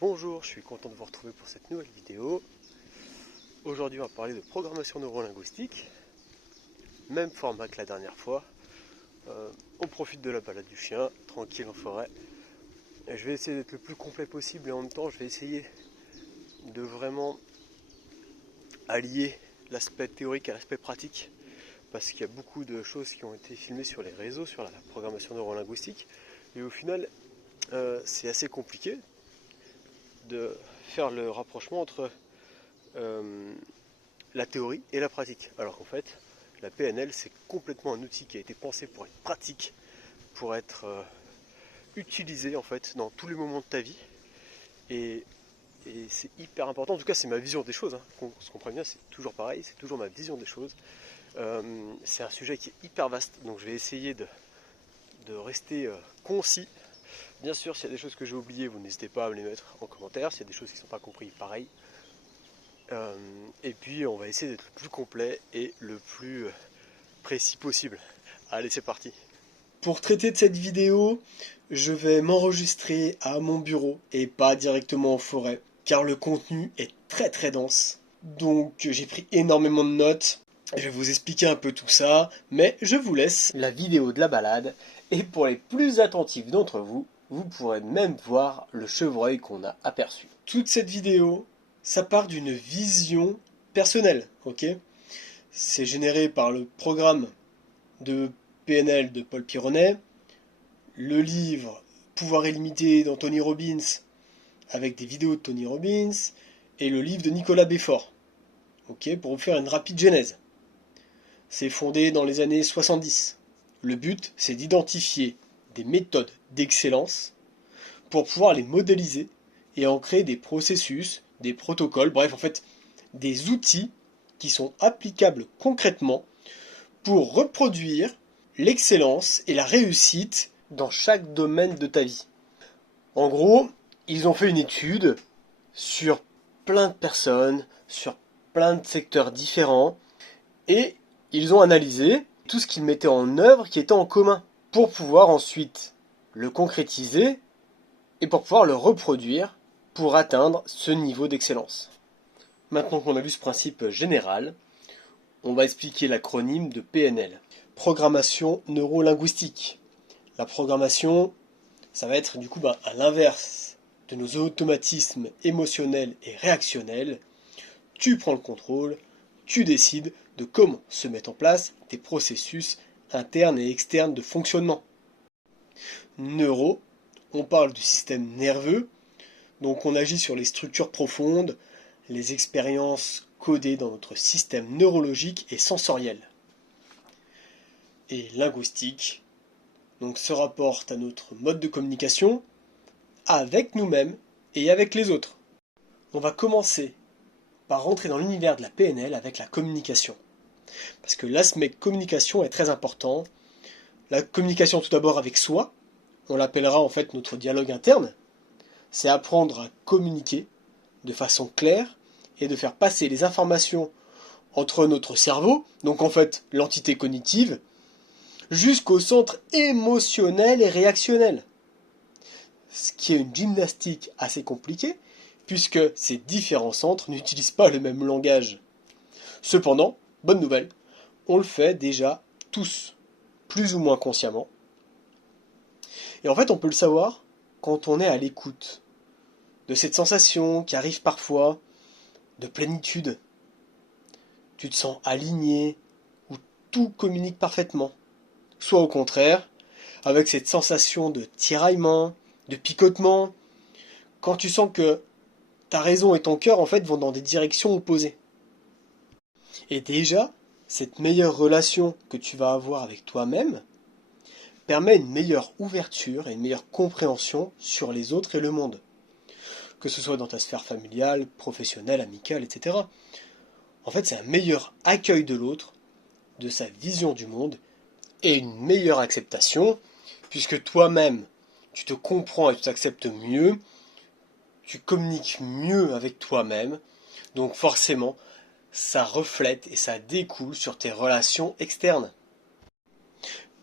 Bonjour, je suis content de vous retrouver pour cette nouvelle vidéo. Aujourd'hui on va parler de programmation neurolinguistique, même format que la dernière fois. On profite de la balade du chien, tranquille en forêt. Et je vais essayer d'être le plus complet possible et en même temps je vais essayer de vraiment allier l'aspect théorique à l'aspect pratique. Parce qu'il y a beaucoup de choses qui ont été filmées sur les réseaux, sur la programmation neurolinguistique. Et au final, c'est assez compliqué de faire le rapprochement entre la théorie et la pratique. Alors qu'en fait, la PNL, c'est complètement un outil qui a été pensé pour être pratique, pour être utilisé en fait dans tous les moments de ta vie. Et, et c'est hyper important. En tout cas, c'est ma vision des choses. Qu'on se comprenne bien, c'est toujours pareil, c'est toujours ma vision des choses. C'est un sujet qui est hyper vaste, donc je vais essayer de rester concis. Bien sûr, s'il y a des choses que j'ai oubliées, vous n'hésitez pas à me les mettre en commentaire. S'il y a des choses qui ne sont pas comprises, pareil. Et puis on va essayer d'être le plus complet et le plus précis possible. Allez, c'est parti. Pour traiter de cette vidéo, je vais m'enregistrer à mon bureau et pas directement en forêt, car le contenu est très dense. Donc j'ai pris énormément de notes, je vais vous expliquer un peu tout ça, mais je vous laisse La vidéo de la balade, et pour les plus attentifs d'entre vous, vous pourrez même voir le chevreuil qu'on a aperçu. toute cette vidéo. Ça part d'une vision personnelle, ok? C'est généré par le programme de PNL de Paul Pironet, le livre Pouvoir illimité d'Anthony Robbins avec des vidéos de Tony Robbins et le livre de Nicolas Béfort. Ok, pour vous faire une rapide genèse. C'est fondé dans les années 70. Le but, c'est d'identifier des méthodes d'excellence pour pouvoir les modéliser et en créer des processus, des protocoles, bref, en fait, des outils qui sont applicables concrètement pour reproduire l'excellence et la réussite Dans chaque domaine de ta vie. En gros, ils ont fait une étude sur plein de personnes, sur plein de secteurs différents, et ils ont analysé tout ce qu'ils mettaient en œuvre qui était en commun, pour pouvoir ensuite le concrétiser et pour pouvoir le reproduire pour atteindre ce niveau d'excellence. Maintenant qu'on a vu ce principe général, on va expliquer l'acronyme de PNL. Programmation neurolinguistique. La programmation, ça va être du coup à l'inverse de nos automatismes émotionnels et réactionnels. Tu prends le contrôle, tu décides de comment se mettent en place tes processus internes et externes de fonctionnement. Neuro, on parle du système nerveux, donc on agit sur les structures profondes, les expériences codées dans notre système neurologique et sensoriel. Et linguistique, donc se rapporte à notre mode de communication avec nous-mêmes et avec les autres. On va commencer par rentrer dans l'univers de la PNL avec la communication. Parce que l'aspect communication est très important. La communication tout d'abord avec soi, on l'appellera en fait notre dialogue interne. C'est apprendre à communiquer de façon claire et de faire passer les informations entre notre cerveau, donc en fait l'entité cognitive, jusqu'au centre émotionnel et réactionnel. Ce qui est une gymnastique assez compliquée, puisque ces différents centres n'utilisent pas le même langage. Cependant, bonne nouvelle, on le fait déjà tous, plus ou moins consciemment. Et en fait, on peut le savoir quand on est à l'écoute de cette sensation qui arrive parfois de plénitude. Tu te sens aligné, où tout communique parfaitement. Soit au contraire, avec cette sensation de tiraillement, de picotement, quand tu sens que ta raison et ton cœur en fait vont dans des directions opposées. Et déjà, cette meilleure relation que tu vas avoir avec toi-même permet une meilleure ouverture et une meilleure compréhension sur les autres et le monde. Que ce soit dans ta sphère familiale, professionnelle, amicale, etc. En fait, c'est un meilleur accueil de l'autre, de sa vision du monde, et une meilleure acceptation, puisque toi-même, tu te comprends et tu t'acceptes mieux, tu communiques mieux avec toi-même, donc forcément, ça reflète et ça découle sur tes relations externes.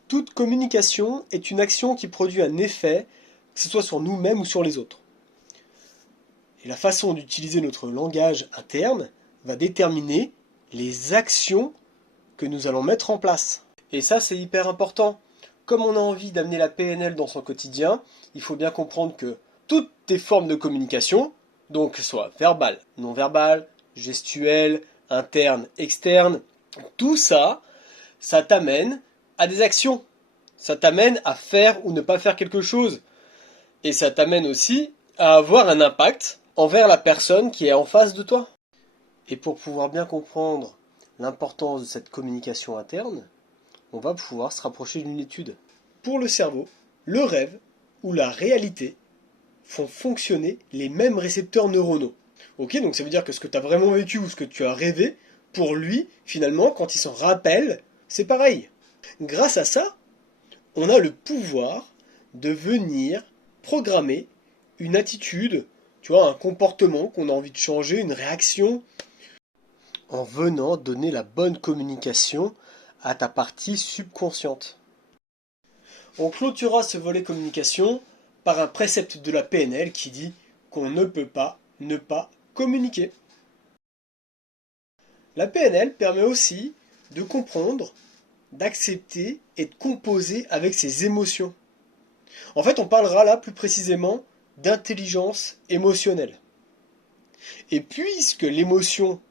Toute communication est une action qui produit un effet, que ce soit sur nous-mêmes ou sur les autres. Et la façon d'utiliser notre langage interne va déterminer les actions que nous allons mettre en place. Et ça, c'est hyper important. Comme on a envie d'amener la PNL dans son quotidien, il faut bien comprendre que toutes tes formes de communication, donc que ce soit verbale, non verbale, gestuelle, interne, externe, tout ça, ça t'amène à des actions. Ça t'amène à faire ou ne pas faire quelque chose. Et ça t'amène aussi à avoir un impact envers la personne qui est en face de toi. Et pour pouvoir bien comprendre l'importance de cette communication interne, on va pouvoir se rapprocher d'une étude. Pour le cerveau, le rêve ou la réalité font fonctionner les mêmes récepteurs neuronaux. Ok, donc ça veut dire que ce que tu as vraiment vécu ou ce que tu as rêvé, pour lui, finalement, quand il s'en rappelle, c'est pareil. Grâce à ça, on a le pouvoir de venir programmer une attitude, tu vois, un comportement qu'on a envie de changer, une réaction, en venant donner la bonne communication à ta partie subconsciente. On clôturera ce volet communication par un précepte de la PNL qui dit qu'on ne peut pas ne pas communiquer. La PNL permet aussi de comprendre, d'accepter et de composer avec ses émotions. En fait, on parlera là plus précisément d'intelligence émotionnelle. Et puisque l'émotion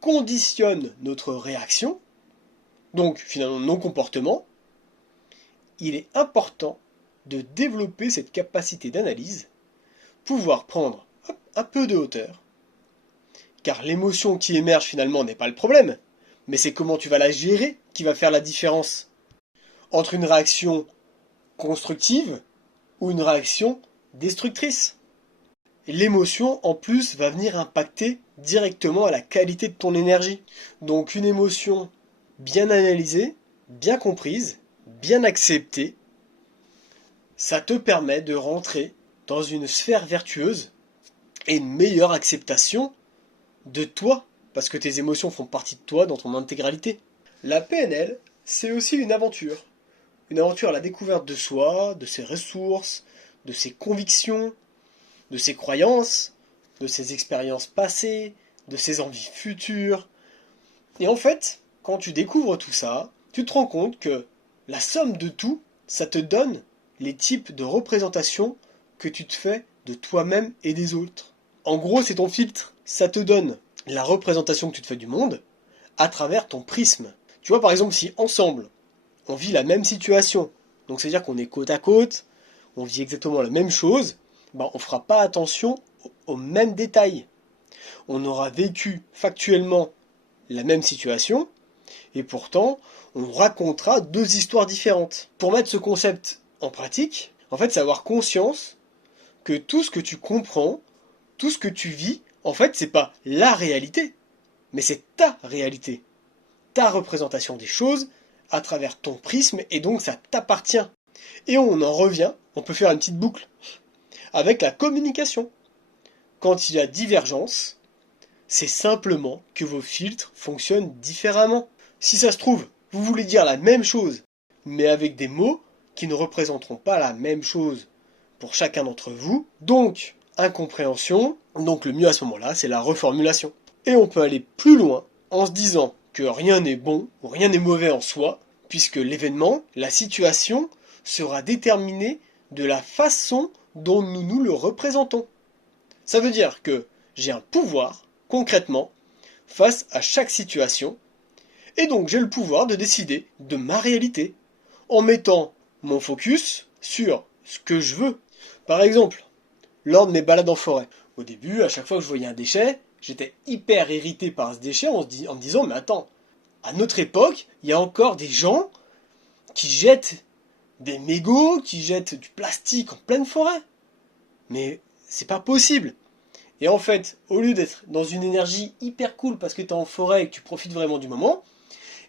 conditionne notre réaction, donc finalement nos comportements, il est important de développer cette capacité d'analyse, pouvoir prendre un peu de hauteur, car l'émotion qui émerge finalement n'est pas le problème, mais c'est comment tu vas la gérer qui va faire la différence entre une réaction constructive ou une réaction destructrice. L'émotion, en plus, va venir impacter directement à la qualité de ton énergie. Donc une émotion bien analysée, bien comprise, bien acceptée, ça te permet de rentrer dans une sphère vertueuse et une meilleure acceptation de toi, parce que tes émotions font partie de toi dans ton intégralité. La PNL, c'est aussi une aventure à la découverte de soi, de ses ressources, de ses convictions, de ses croyances, de ses expériences passées, de ses envies futures. Et en fait, quand tu découvres tout ça, tu te rends compte que la somme de tout, ça te donne les types de représentations que tu te fais de toi-même et des autres. En gros, c'est ton filtre. Ça te donne la représentation que tu te fais du monde à travers ton prisme. Tu vois, par exemple, si ensemble, on vit la même situation, donc c'est-à-dire qu'on est côte à côte, on vit exactement la même chose, on ne fera pas attention aux mêmes détails. On aura vécu factuellement la même situation, et pourtant, on racontera deux histoires différentes. Pour mettre ce concept en pratique, en fait, c'est avoir conscience que tout ce que tu comprends, tout ce que tu vis, en fait, c'est pas la réalité, mais c'est ta réalité. Ta représentation des choses à travers ton prisme, et donc ça t'appartient. Et on en revient, on peut faire une petite boucle, avec la communication. Quand il y a divergence, c'est simplement que vos filtres fonctionnent différemment. Si ça se trouve, vous voulez dire la même chose, mais avec des mots qui ne représenteront pas la même chose pour chacun d'entre vous, donc incompréhension, donc le mieux à ce moment-là, c'est la reformulation. Et on peut aller plus loin en se disant que rien n'est bon ou rien n'est mauvais en soi, puisque l'événement, la situation, sera déterminée de la façon dont nous nous le représentons. Ça veut dire que j'ai un pouvoir, concrètement, face à chaque situation, et donc j'ai le pouvoir de décider de ma réalité, en mettant mon focus sur ce que je veux. Par exemple, lors de mes balades en forêt, au début, à chaque fois que je voyais un déchet, j'étais hyper irrité par ce déchet en me disant, mais attends, à notre époque, il y a encore des gens qui jettent des mégots, qui jettent du plastique en pleine forêt. Mais c'est pas possible. Et en fait, au lieu d'être dans une énergie hyper cool parce que tu es en forêt et que tu profites vraiment du moment,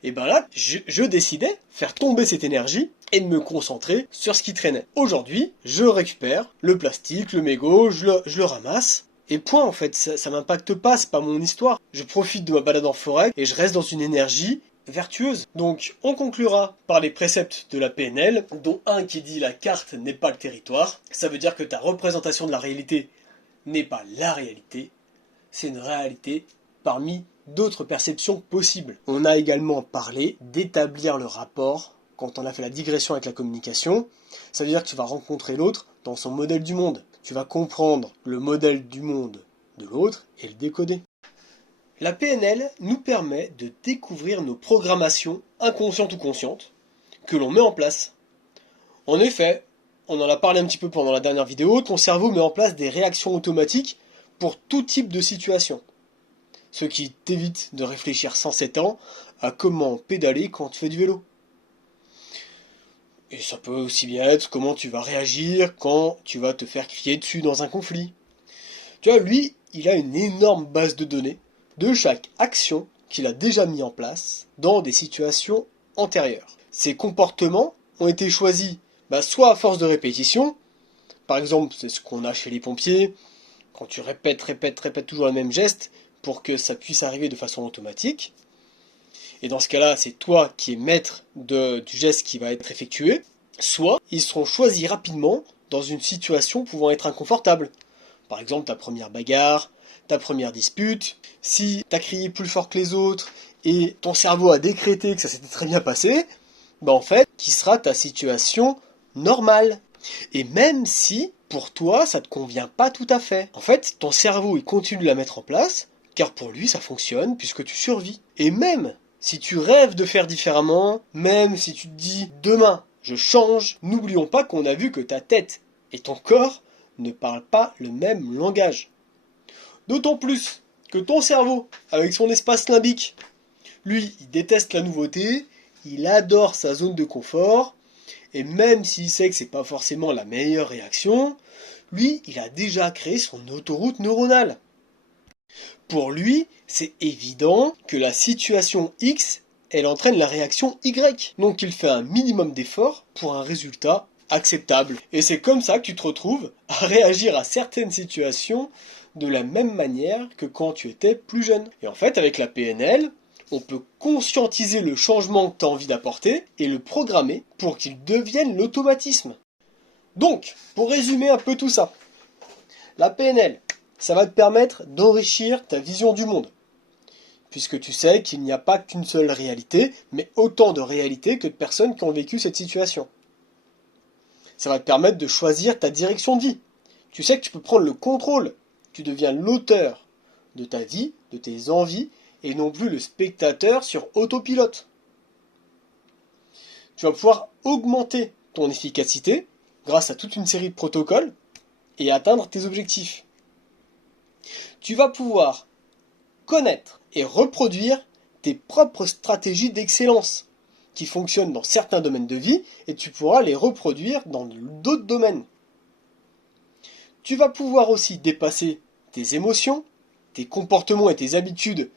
et ben là, je décidais faire tomber cette énergie et de me concentrer sur ce qui traînait. Aujourd'hui, je récupère le plastique, le mégot, je le ramasse. Et point, en fait, ça m'impacte pas, c'est pas mon histoire. Je profite de ma balade en forêt et je reste dans une énergie vertueuse. Donc, on conclura par les préceptes de la PNL, dont un qui dit la carte n'est pas le territoire. Ça veut dire que ta représentation de la réalité n'est pas la réalité, c'est une réalité parmi d'autres perceptions possibles. On a également parlé d'établir le rapport quand on a fait la digression avec la communication. Ça veut dire que tu vas rencontrer l'autre dans son modèle du monde. Tu vas comprendre le modèle du monde de l'autre et le décoder. La PNL nous permet de découvrir nos programmations inconscientes ou conscientes que l'on met en place. En effet, on en a parlé un petit peu pendant la dernière vidéo, ton cerveau met en place des réactions automatiques pour tout type de situation. Ce qui t'évite de réfléchir sans s'étendre à comment pédaler quand tu fais du vélo. Et ça peut aussi bien être comment tu vas réagir quand tu vas te faire crier dessus dans un conflit. Tu vois, lui, il a une énorme base de données de chaque action qu'il a déjà mis en place dans des situations antérieures. Ces comportements ont été choisis soit à force de répétition, par exemple c'est ce qu'on a chez les pompiers, quand tu répètes toujours le même geste pour que ça puisse arriver de façon automatique. Et dans ce cas-là, c'est toi qui es maître du geste qui va être effectué. Soit ils seront choisis rapidement dans une situation pouvant être inconfortable. Par exemple, ta première bagarre, ta première dispute. Si tu as crié plus fort que les autres et ton cerveau a décrété que ça s'était très bien passé, en fait, qui sera ta situation normale. Et même si, pour toi, ça ne te convient pas tout à fait. En fait, ton cerveau, il continue de la mettre en place, car pour lui, ça fonctionne, puisque tu survis. Et même si tu rêves de faire différemment, même si tu te dis « demain, je change », n'oublions pas qu'on a vu que ta tête et ton corps ne parlent pas le même langage. D'autant plus que ton cerveau, avec son espace limbique, lui, il déteste la nouveauté, il adore sa zone de confort, et même s'il sait que c'est pas forcément la meilleure réaction, lui, il a déjà créé son autoroute neuronale. Pour lui, c'est évident que la situation X, elle entraîne la réaction Y. Donc il fait un minimum d'efforts pour un résultat acceptable. Et c'est comme ça que tu te retrouves à réagir à certaines situations de la même manière que quand tu étais plus jeune. Et en fait, avec la PNL, on peut conscientiser le changement que tu as envie d'apporter et le programmer pour qu'il devienne l'automatisme. Donc, pour résumer un peu tout ça, la PNL, ça va te permettre d'enrichir ta vision du monde. Puisque tu sais qu'il n'y a pas qu'une seule réalité, mais autant de réalités que de personnes qui ont vécu cette situation. Ça va te permettre de choisir ta direction de vie. Tu sais que tu peux prendre le contrôle. Tu deviens l'auteur de ta vie, de tes envies, et non plus le spectateur sur autopilote. Tu vas pouvoir augmenter ton efficacité grâce à toute une série de protocoles et atteindre tes objectifs. Tu vas pouvoir connaître et reproduire tes propres stratégies d'excellence qui fonctionnent dans certains domaines de vie et tu pourras les reproduire dans d'autres domaines. Tu vas pouvoir aussi dépasser tes émotions, tes comportements et tes habitudes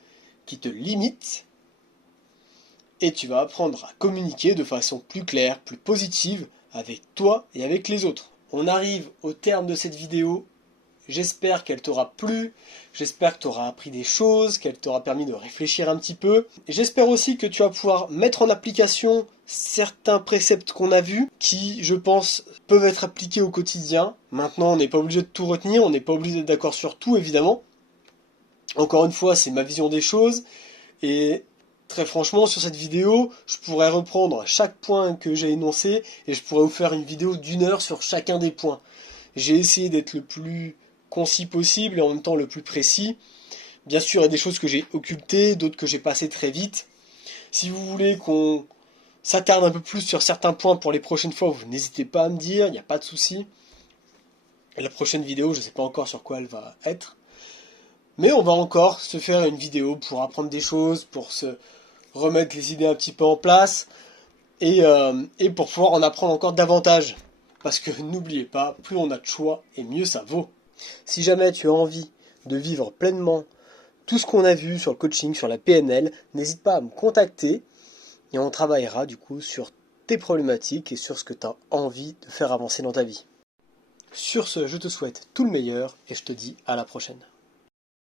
qui te limitent et tu vas apprendre à communiquer de façon plus claire, plus positive avec toi et avec les autres. On arrive au terme de cette vidéo. J'espère qu'elle t'aura plu, j'espère que tu auras appris des choses, qu'elle t'aura permis de réfléchir un petit peu. J'espère aussi que tu vas pouvoir mettre en application certains préceptes qu'on a vus, qui, je pense, peuvent être appliqués au quotidien. Maintenant, on n'est pas obligé de tout retenir, on n'est pas obligé d'être d'accord sur tout, évidemment. Encore une fois, c'est ma vision des choses, et très franchement, sur cette vidéo, je pourrais reprendre chaque point que j'ai énoncé, et je pourrais vous faire une vidéo d'1 heure sur chacun des points. J'ai essayé d'être le plus concis possible et en même temps le plus précis. Bien sûr, il y a des choses que j'ai occultées, d'autres que j'ai passées très vite. Si vous voulez qu'on s'attarde un peu plus sur certains points pour les prochaines fois, vous n'hésitez pas à me dire, il n'y a pas de souci. La prochaine vidéo, je ne sais pas encore sur quoi elle va être. Mais on va encore se faire une vidéo pour apprendre des choses, pour se remettre les idées un petit peu en place et pour pouvoir en apprendre encore davantage. Parce que n'oubliez pas, plus on a de choix et mieux ça vaut. Si jamais tu as envie de vivre pleinement tout ce qu'on a vu sur le coaching, sur la PNL, n'hésite pas à me contacter et on travaillera du coup sur tes problématiques et sur ce que tu as envie de faire avancer dans ta vie. Sur ce, je te souhaite tout le meilleur et je te dis à la prochaine.